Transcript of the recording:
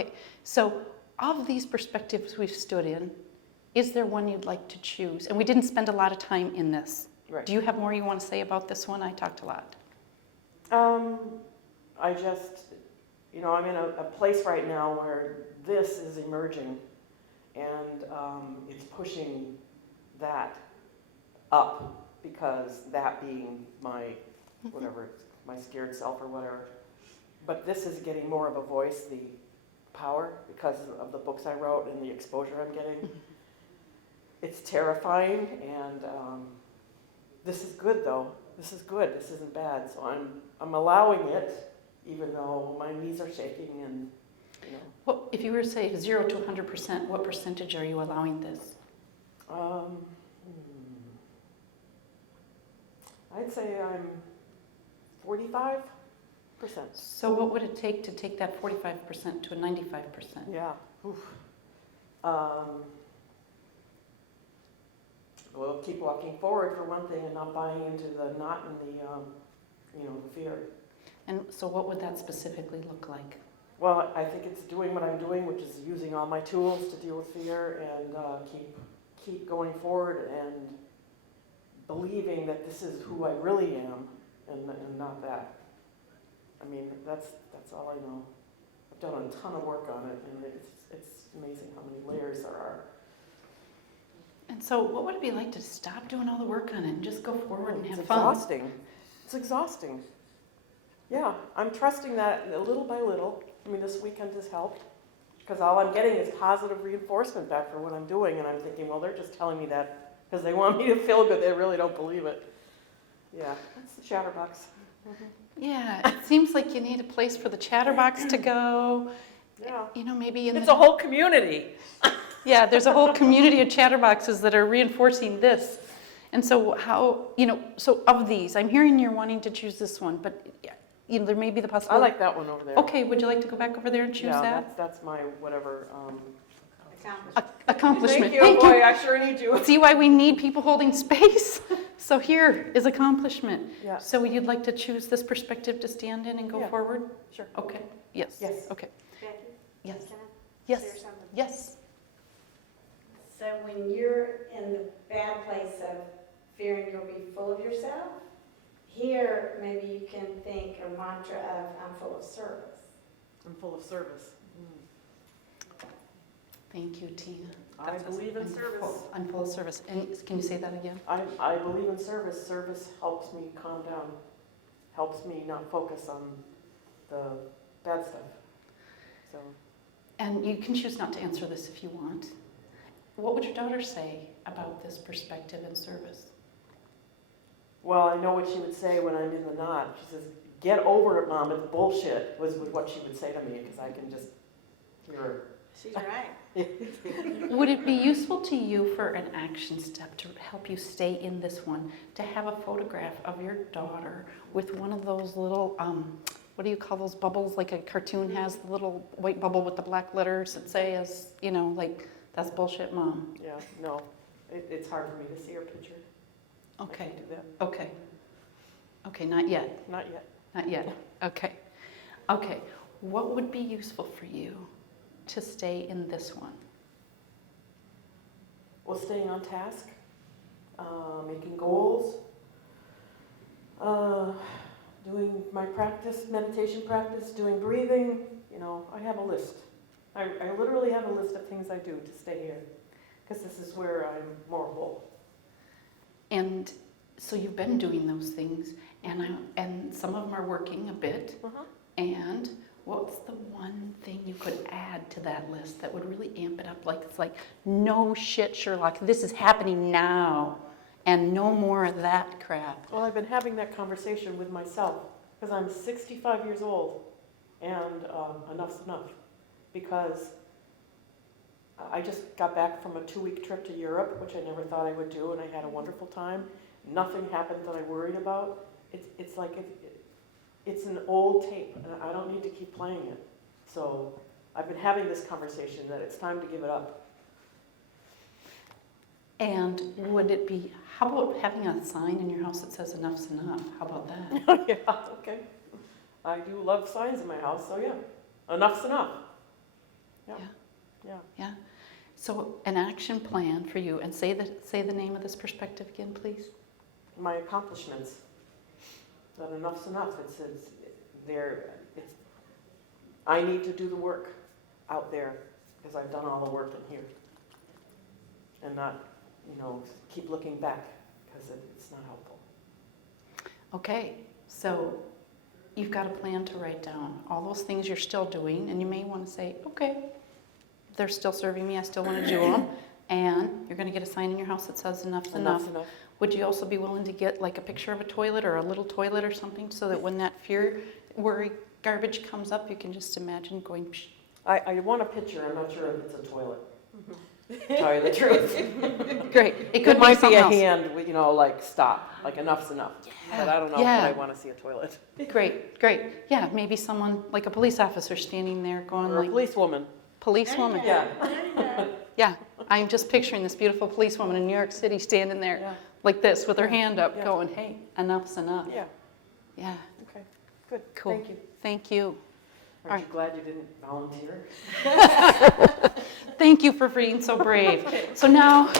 Okay, so of these perspectives we've stood in, is there one you'd like to choose? And we didn't spend a lot of time in this. Right. Do you have more you want to say about this one? I talked a lot. I just, I'm in a place right now where this is emerging, and it's pushing that up, because that being my, whatever, my scared self or whatever. But this is getting more of a voice, the power, because of the books I wrote and the exposure I'm getting. It's terrifying, and this is good though. This is good. This isn't bad. So I'm allowing it, even though my knees are shaking, and Well, if you were to say 0 to 100%, what percentage are you allowing this? I'd say I'm 45%. So what would it take to take that 45% to a 95%? Yeah. Oof. Well, keep walking forward for one thing, and not buying into the knot and the fear. And so what would that specifically look like? Well, I think it's doing what I'm doing, which is using all my tools to deal with fear, and keep going forward and believing that this is who I really am, and not that. I mean, that's all I know. I've done a ton of work on it, and it's amazing how many layers there are. And so what would it be like to stop doing all the work on it and just go forward and have It's fun? exhausting. It's exhausting. Yeah, I'm trusting that little by little. I mean, this weekend has helped, because all I'm getting is positive reinforcement back for what I'm doing, and I'm thinking, well, they're just telling me that because they want me to feel good. They really don't believe it. Yeah, that's the chatterbox. Yeah, it seems like you need a place for the chatterbox to go. Yeah. Maybe in It's a whole community. Yeah, there's a whole community of chatterboxes that are reinforcing this. And so so of these, I'm hearing you're wanting to choose this one, but there may be the I possibility. like that one over there. Okay, would you like to go back over there and choose Yeah, that? that's my whatever. Accomplishment. Thank you. Boy, I sure need you. See why we need people holding space? So here is accomplishment. Yeah. So you'd like to choose this perspective to stand in and go forward? Sure. Okay. Yes. Yes. Okay. Becky, Yes. can I Yes. share something? Yes. So when you're in the bad place of fearing you'll be full of yourself, here maybe you can think a mantra of I'm full of service. I'm full of service. Thank you, Tina. I believe in service. I'm full of service. And can you say that again? I believe in service. Service helps me calm down, helps me not focus on the bad stuff. So. And you can choose not to answer this if you want. What would your daughter say about this perspective and service? Well, I know what she would say when I'm in the knot. She says, "Get over it, Mom, it's bullshit," was what she would say to me, because I can just hear her. She's right. Would it be useful to you for an action step to help you stay in this one, to have a photograph of your daughter with one of those little, what do you call those bubbles, like a cartoon has, the little white bubble with the black letters that say, like, that's bullshit, Mom? Yeah, no, it's hard for me to see her picture. Okay. I can't do that. Okay. Okay, not yet. Not yet. Not yet. Okay. Okay. What would be useful for you to stay in this one? Well, staying on task, making goals, doing my practice, meditation practice, doing breathing. I have a list. I literally have a list of things I do to stay here, because this is where I'm more whole. And so you've been doing those things, and some of them are working a bit. And what's the one thing you could add to that list that would really amp it up? It's like, no shit, Sherlock, this is happening now, and no more of that crap. Well, I've been having that conversation with myself, because I'm 65 years old, and enough's enough. Because I just got back from a 2-week trip to Europe, which I never thought I would do, and I had a wonderful time. Nothing happened that I worried about. It's like it's an old tape, and I don't need to keep playing it. So I've been having this conversation that it's time to give it up. And would it be, how about having a sign in your house that says enough's enough? How about that? Yeah, okay. I do love signs in my house, so yeah. Enough's enough. Yeah. So an action plan for you, and say the name of this perspective again, please. My accomplishments, that enough's enough. I need to do the work out there because I've done all the work in here. And not, keep looking back because it's not helpful. Okay, so you've got a plan to write down all those things you're still doing, and you may want to say, okay, they're still serving me, I still want to do them, and you're going to get a sign in your house that says enough's enough. Would you also be willing to get like a picture of a toilet or a little toilet or something so that when that fear, worry, garbage comes up, you can just imagine going, psh. I want a picture. I'm not sure if it's a toilet. To tell you the truth. Great. It could might be a else. hand, like stop, like enough's enough. But I don't know if I want to see a toilet. Great. Yeah, maybe someone, like a police officer standing there going Or a like, policewoman. policewoman. Yeah. Yeah, I'm just picturing this beautiful policewoman in New York City standing there Yeah. like this with her hand up Yeah. going, hey, enough's enough. Yeah. Yeah, Okay. Good. cool. Thank you. Thank you. Aren't you glad you didn't volunteer? Thank you for being so brave. So now